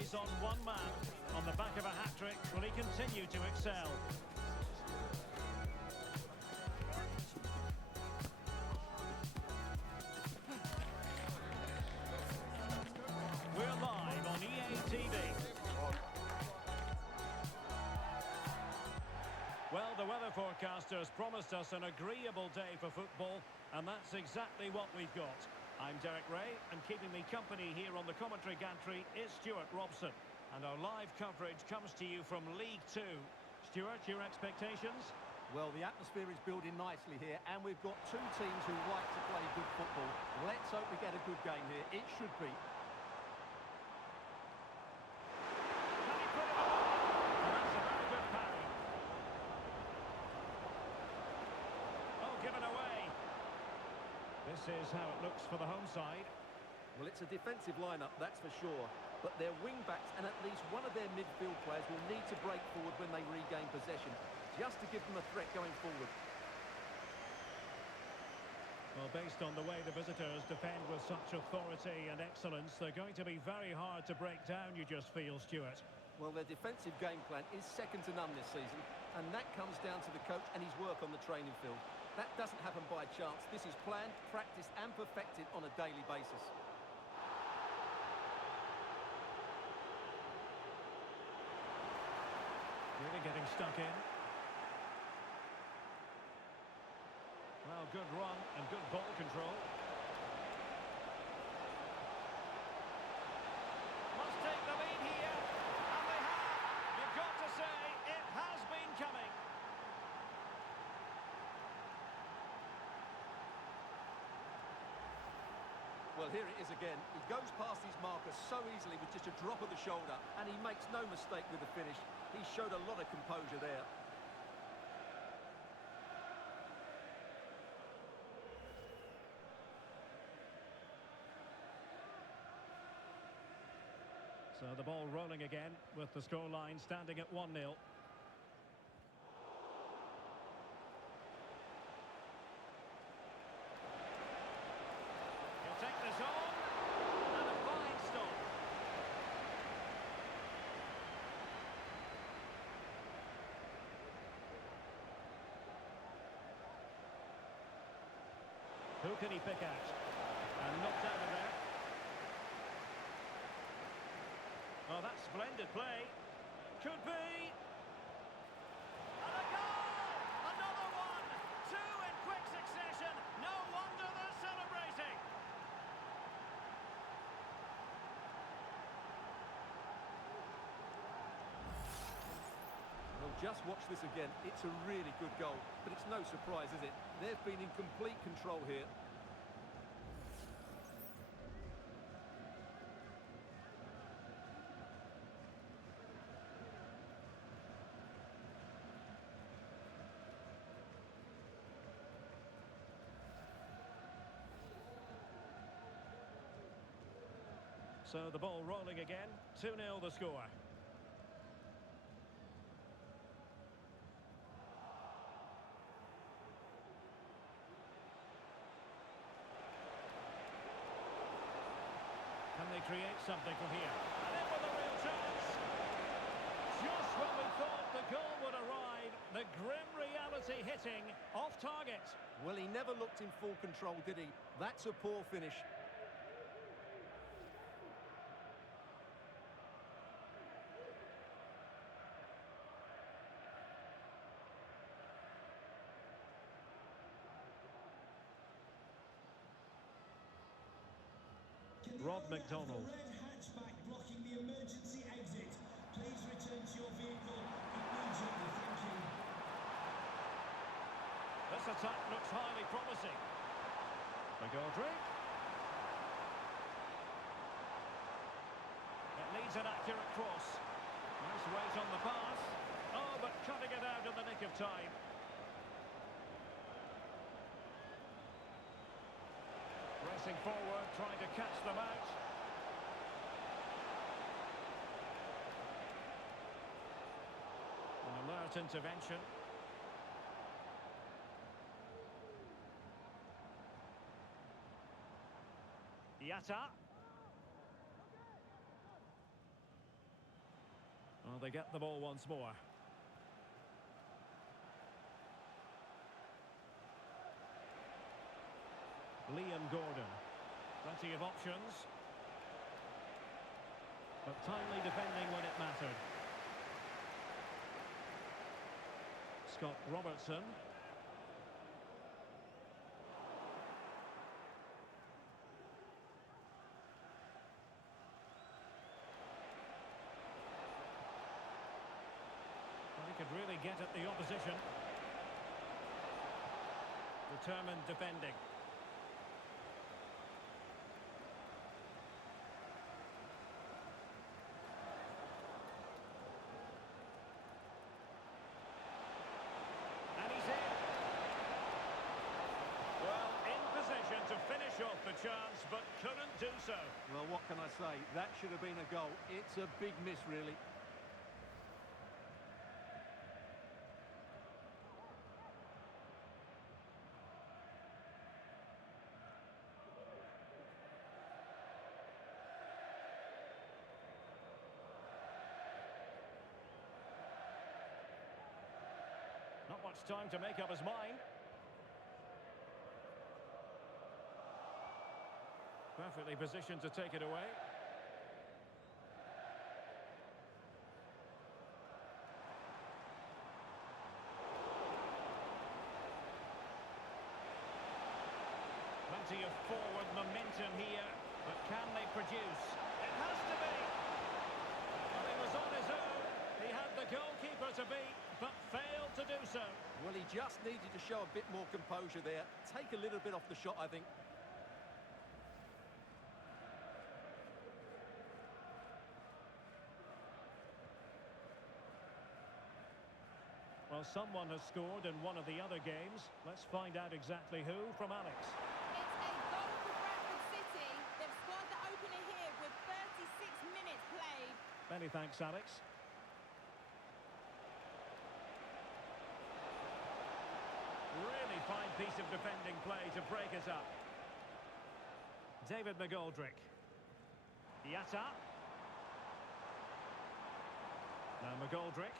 eyes on one man. On the back of a hat-trick, will he continue to excel? We're live on EA TV. Well, the weather forecasters promised us an agreeable day for football, and that's exactly what we've got. I'm Derek Ray, and keeping me company here on the commentary gantry is Stuart Robson. And our live coverage comes to you from League Two. Stuart, your expectations? Well, the atmosphere is building nicely here, and we've got two teams who like to play good football. Let's hope we get a good game here. It should be. Given away. This is how it looks for the home side. Well, it's a defensive lineup, that's for sure. But their wing-backs and at least one of their midfield players will need to break forward when they regain possession, just to give them a threat going forward. Well, based on the way the visitors defend with such authority and excellence, they're going to be very hard to break down, you just feel, Stuart. Well, their defensive game plan is second to none this season, and that comes down to the coach and his work on the training field. That doesn't happen by chance. This is planned, practiced and perfected on a daily basis. Really getting stuck in. Well, good run and good ball control. Must take the lead here. And they have. You've got to say, it has been coming. Well, here it is again. He goes past his marker so easily with just a drop of the shoulder, and he makes no mistake with the finish. He showed a lot of composure there. So the ball rolling again with the scoreline standing at 1-0. Take this on, and a fine stop. Who can he pick out? And knocked out of there. Oh, that's splendid play. Could be. And a goal! Another one! Two in quick succession. No wonder they're celebrating. Well, just watch this again. It's a really good goal, but it's no surprise, is it? They've been in complete control here. So the ball rolling again. 2-0 the score. Can they create something from here? And in with a real chance. Just when we thought the goal would arrive, the grim reality hitting off target. Well, he never looked in full control, did he? That's a poor finish. Rob McDonald. The red hatchback blocking the emergency exit. Please return to your vehicle immediately. Thank you. This attack looks highly promising. McGoldrick. It needs an accurate cross. Nice weight on the pass. Oh, but cutting it out in the nick of time. Racing forward, trying to catch them out. An alert intervention. Yatta. Well, they get the ball once more. Liam Gordon. Plenty of options. But timely defending when it mattered. Scott Robertson. Well, he could really get at the opposition. Determined defending. To finish off the chance, but couldn't do so. Well, what can I say? That should have been a goal. It's a big miss, really. Not much time to make up his mind. Perfectly positioned to take it away. Plenty of forward momentum here, but can they produce? It has to be! Well, he was on his own. He had the goalkeeper to beat, but failed to do so. Well, he just needed to show a bit more composure there. Take a little bit off the shot, I think. Well, someone has scored in one of the other games. Let's find out exactly who from Alex. It's a goal for Bradford City. They've scored the opener here with 36 minutes played. Many thanks, Alex. Really fine piece of defending play to break us up. David McGoldrick. Yatta. Now McGoldrick.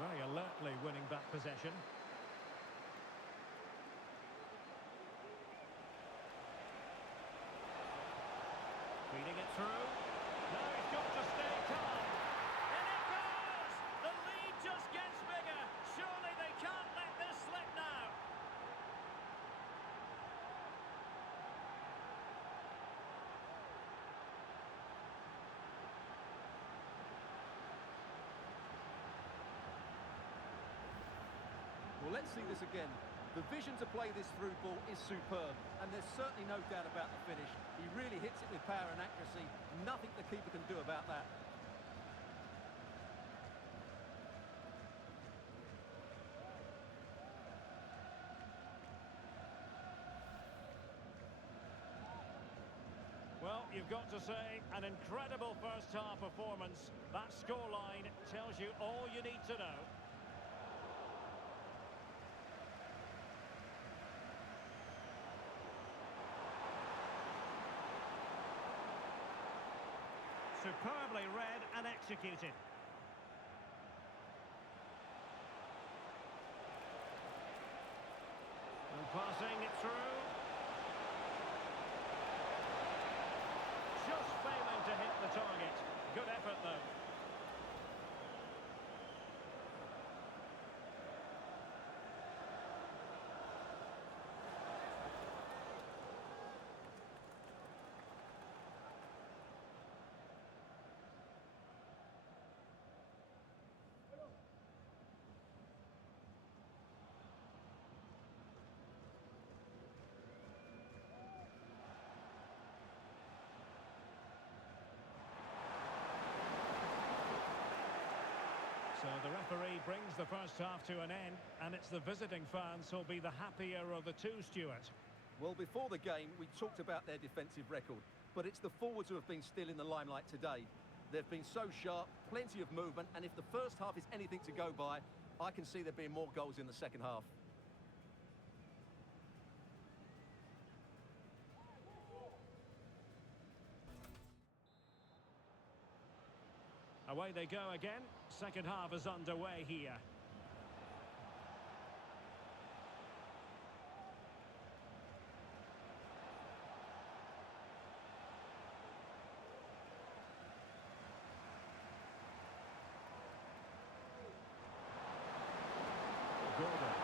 Very alertly winning back possession. Feeding it through. Now he's got to stay calm. And it goes! The lead just gets bigger. Surely they can't let this slip now. Well, let's see this again. The vision to play this through ball is superb, and there's certainly no doubt about the finish. He really hits it with power and accuracy. Nothing the keeper can do about that. Well, you've got to say, an incredible first-half performance. That scoreline tells you all you need to know. Superbly read and executed. And passing it through. Just failing to hit the target. Good effort, though. So the referee brings the first half to an end, and it's the visiting fans who'll be the happier of the two, Stuart. Well, before the game, we talked about their defensive record, but it's the forwards who have been still in the limelight today. They've been so sharp, plenty of movement, and if the first half is anything to go by, I can see there being more goals in the second half. Away they go again. Second half is underway here. Gordon.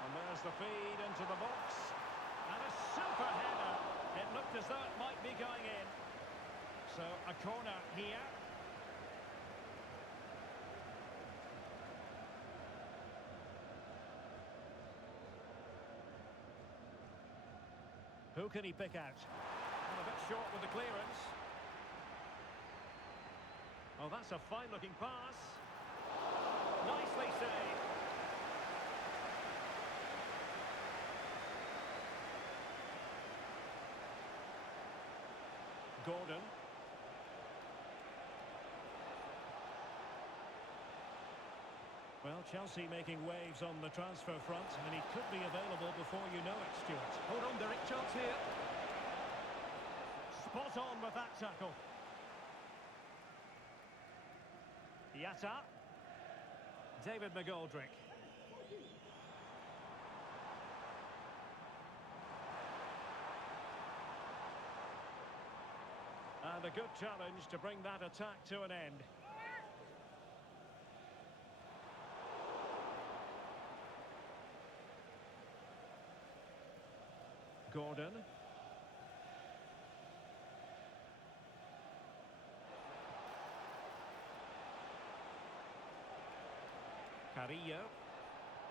And there's the feed into the box. And a super header. It looked as though it might be going in. So a corner here. Who can he pick out? Well, a bit short with the clearance. Oh, that's a fine-looking pass. Nicely saved. Gordon. Well, Chelsea making waves on the transfer front, and he could be available before you know it, Stuart. Hold on, Derek, chance here. Spot on with that tackle. Yatta. David McGoldrick. And a good challenge to bring that attack to an end. Gordon. Carrillo.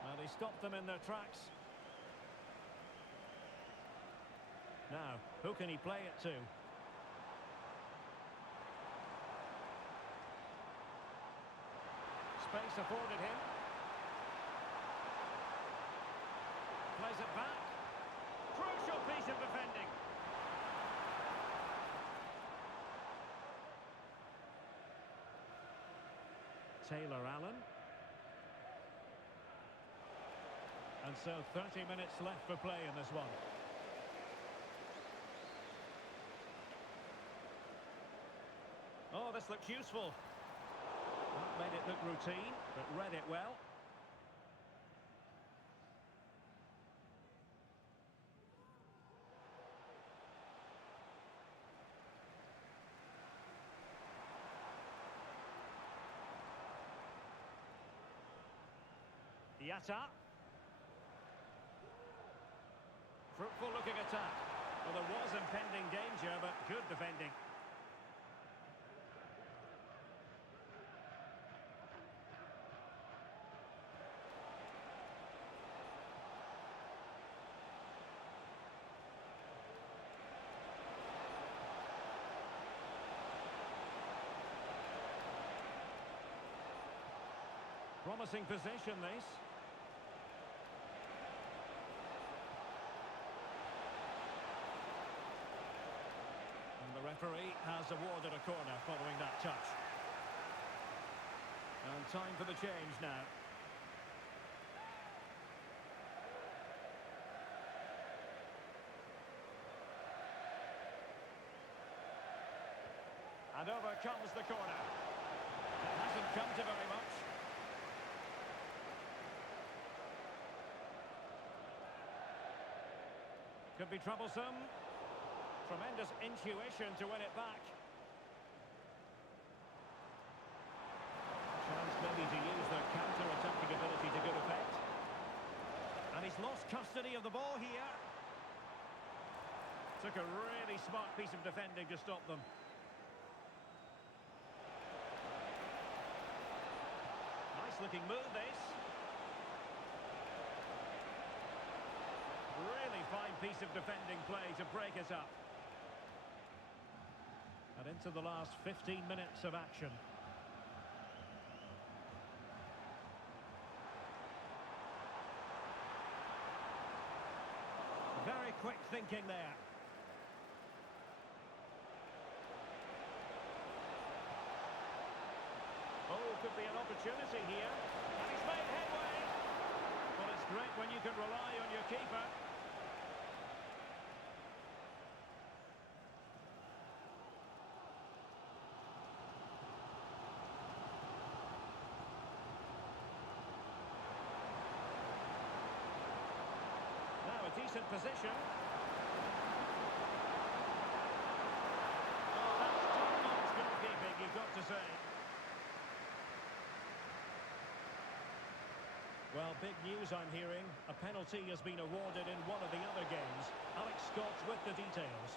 Well, he stopped them in their tracks. Now, who can he play it to? Space afforded him. Plays it back. Crucial piece of defending. Taylor Allen. And so 30 minutes left for play in this one. Oh, this looks useful. That made it look routine, but read it well. Yatta. Fruitful looking attack. Well, there was impending danger, but good defending. Promising position, this. And the referee has awarded a corner following that touch. And time for the change now. And over comes the corner. It hasn't come to very much. Could be troublesome. Tremendous intuition to win it back. Chance maybe to use their counter-attacking ability to good effect. And he's lost custody of the ball here. Took a really smart piece of defending to stop them. Nice looking move, this. Really fine piece of defending play to break it up. And into the last 15 minutes of action. Very quick thinking there. Oh, could be an opportunity here. And he's made headway. Well, it's great when you can rely on your keeper. good position. Oh, that's top-notch goalkeeping, you've got to say. Well, big news I'm hearing. A penalty has been awarded in one of the other games. Alex Scott with the details.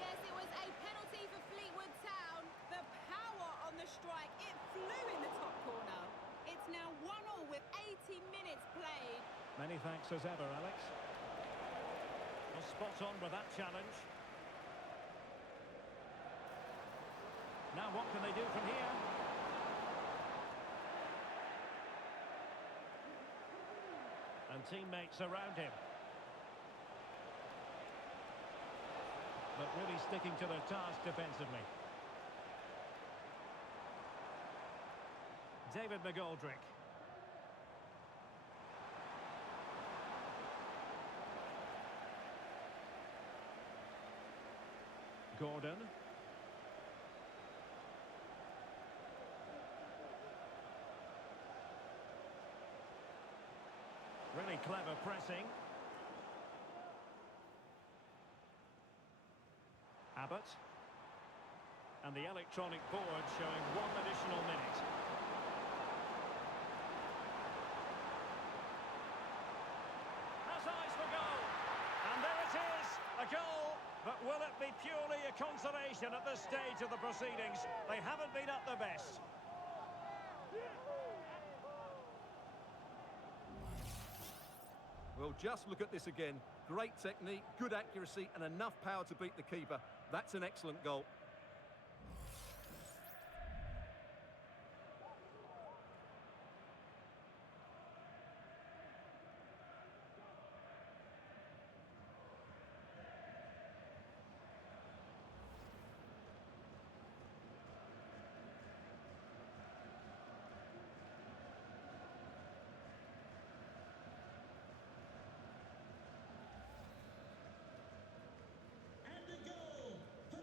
Yes, it was a penalty for Fleetwood Town. The power on the strike, it flew in the top corner. It's now 1-1 with 80 minutes played. Many thanks as ever, Alex. Well, spot on with that challenge. Now what can they do from here? And teammates around him. But really sticking to their task defensively. David McGoldrick. Gordon. Really clever pressing. Abbott. And the electronic board showing 1 additional minute. Has eyes for goal. And there it is, a goal. But will it be purely a consolation at this stage of the proceedings? They haven't been at their best. Well, just look at this again. Great technique, good accuracy, and enough power to beat the keeper. That's an excellent goal.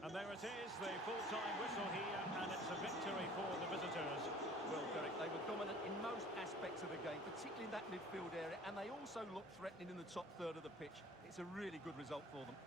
And there it is, the full-time whistle here, and it's a victory for the visitors. Well, Derek, they were dominant in most aspects of the game, particularly in that midfield area, and they also looked threatening in the top third of the pitch. It's a really good result for them.